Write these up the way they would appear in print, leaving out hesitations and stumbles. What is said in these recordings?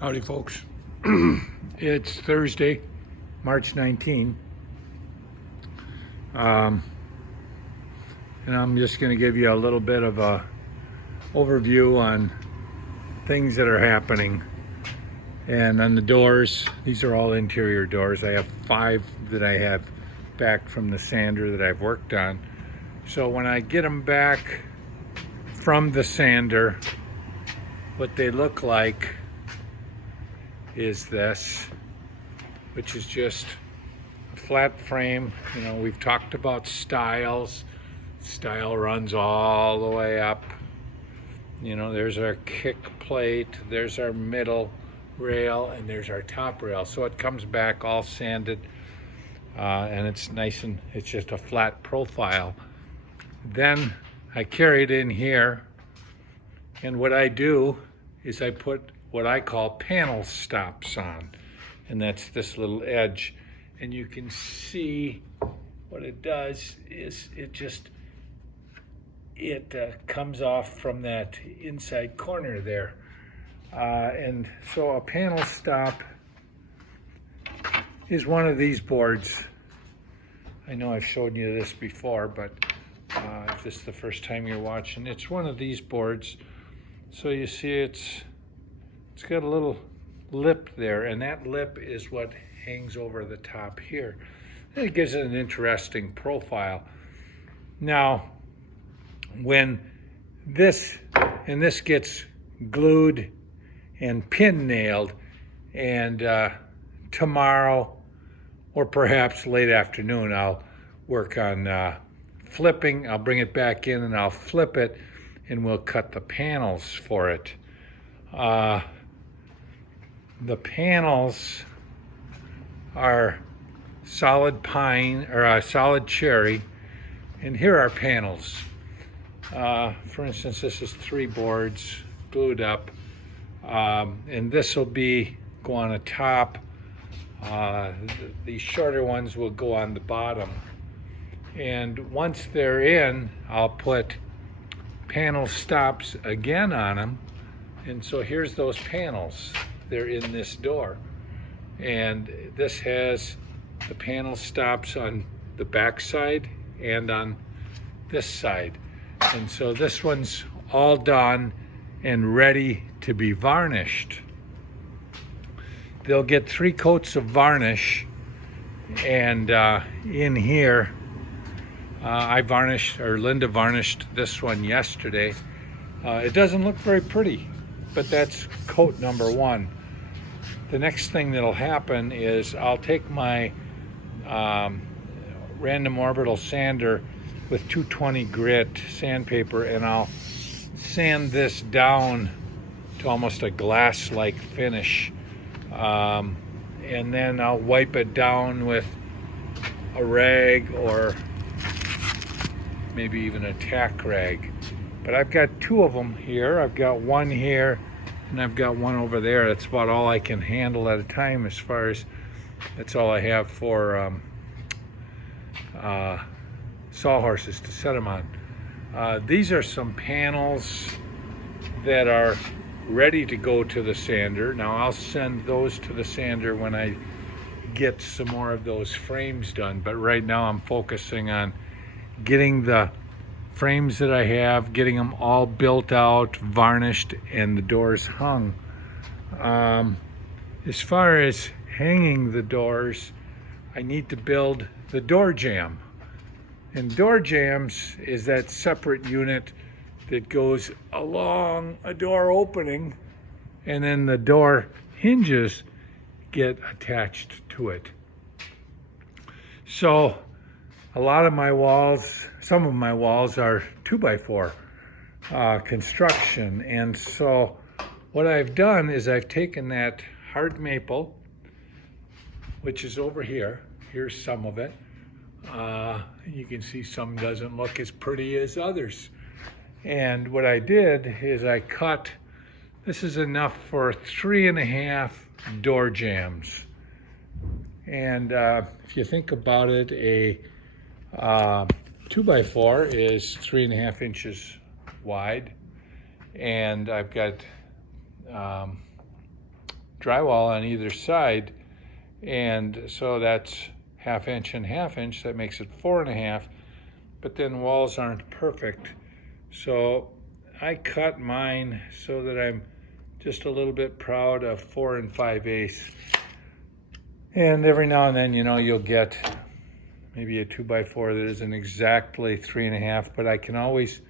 Howdy folks. It's Thursday, March 19, and I'm just going to give you a little bit of a overview on things that are happening. And on the doors, these are all interior doors. I have 5 that I have back from the sander that I've worked on. So when I get them back from the sander, what they look like is this, which is just a flat frame. You know, we've talked about styles. Style runs all the way up. You know, there's our kick plate, there's our middle rail, and there's our top rail. So it comes back all sanded, and it's nice, and it's just a flat profile. Then I carry it in here, and what I do is I put what I call panel stops on, and that's this little edge. And you can see what it does is it comes off from that inside corner there. And so a panel stop is one of these boards. I know I've showed you this before, but if this is the first time you're watching, it's one of these boards. So you see it's got a little lip there, and that lip is what hangs over the top here. It gives it an interesting profile. Now, when this gets glued and pin nailed, and tomorrow or perhaps late afternoon, I'll work on flipping. I'll bring it back in and I'll flip it, and we'll cut the panels for it. The panels are solid pine, or solid cherry, and here are panels. For instance, this is 3 boards glued up, and this will go on the top. The shorter ones will go on the bottom. And once they're in, I'll put panel stops again on them. And so here's those panels. They're in this door. And this has the panel stops on the back side and on this side. And so this one's all done and ready to be varnished. They'll get 3 coats of varnish, and in here, Linda varnished this one yesterday. It doesn't look very pretty, but that's coat number 1. The next thing that'll happen is I'll take my random orbital sander with 220 grit sandpaper, and I'll sand this down to almost a glass-like finish. And then I'll wipe it down with a rag, or maybe even a tack rag. But I've got 2 of them here. I've got one here, and I've got one over there. That's about all I can handle at a time, as far as that's all I have for sawhorses to set them on. These are some panels that are ready to go to the sander. Now I'll send those to the sander when I get some more of those frames done, but right now I'm focusing on getting the frames that I have, getting them all built out, varnished, and the doors hung. As far as hanging the doors, I need to build the door jamb. And door jambs is that separate unit that goes along a door opening, and then the door hinges get attached to it. So a lot of my walls, some of my walls are 2x4 construction. And so what I've done is I've taken that hard maple, which is over here. Here's some of it. You can see some doesn't look as pretty as others. And what I did is I cut, this is enough for 3.5 door jambs. And if you think about it, a 2x4 is 3.5 inches wide, and I've got drywall on either side, and so that's 1/2 inch and 1/2 inch. That makes it 4.5. But then walls aren't perfect, so I cut mine so that I'm just a little bit proud of 4 5/8. And every now and then, you'll get maybe a 2x4 that isn't exactly 3.5, but I can always,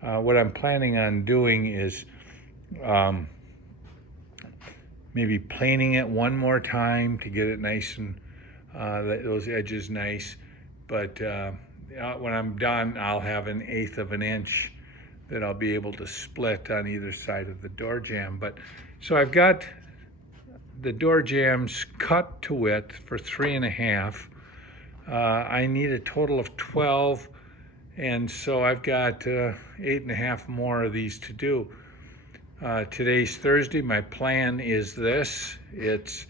what I'm planning on doing is maybe planing it one more time to get it nice and those edges nice. But when I'm done, I'll have 1/8 of an inch that I'll be able to split on either side of the door jamb. But so I've got the door jambs cut to width for 3.5. I need a total of 12, and so I've got 8.5 more of these to do. Today's Thursday. My plan is this. It's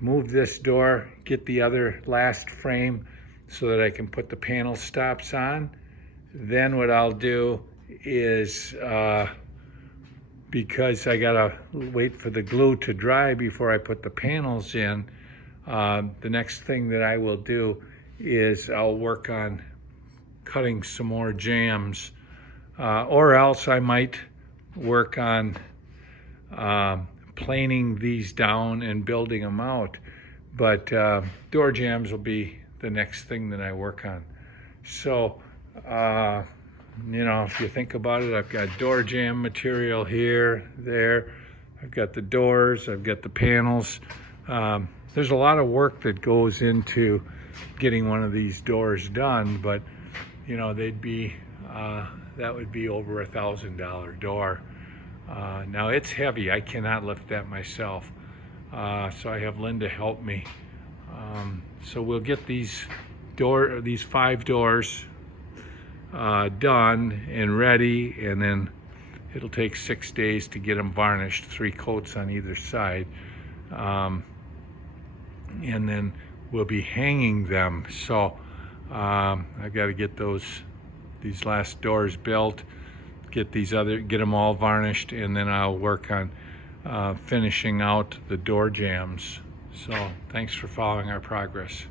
move this door, get the other last frame so that I can put the panel stops on. Then what I'll do is, because I gotta wait for the glue to dry before I put the panels in, the next thing that I will do is I'll work on cutting some more jambs, or else I might work on planing these down and building them out. But door jambs will be the next thing that I work on. So if you think about it, I've got door jamb material here, there. I've got the doors, I've got the panels. There's a lot of work that goes into getting one of these doors done, but they'd be that would be over $1,000 door. Now it's heavy. I cannot lift that myself, so I have Linda help me. So we'll get these 5 doors done and ready, and then it'll take 6 days to get them varnished, 3 coats on either side, and then we'll be hanging them. So I've got to get these last doors built, get them all varnished, and then I'll work on finishing out the door jambs. So thanks for following our progress.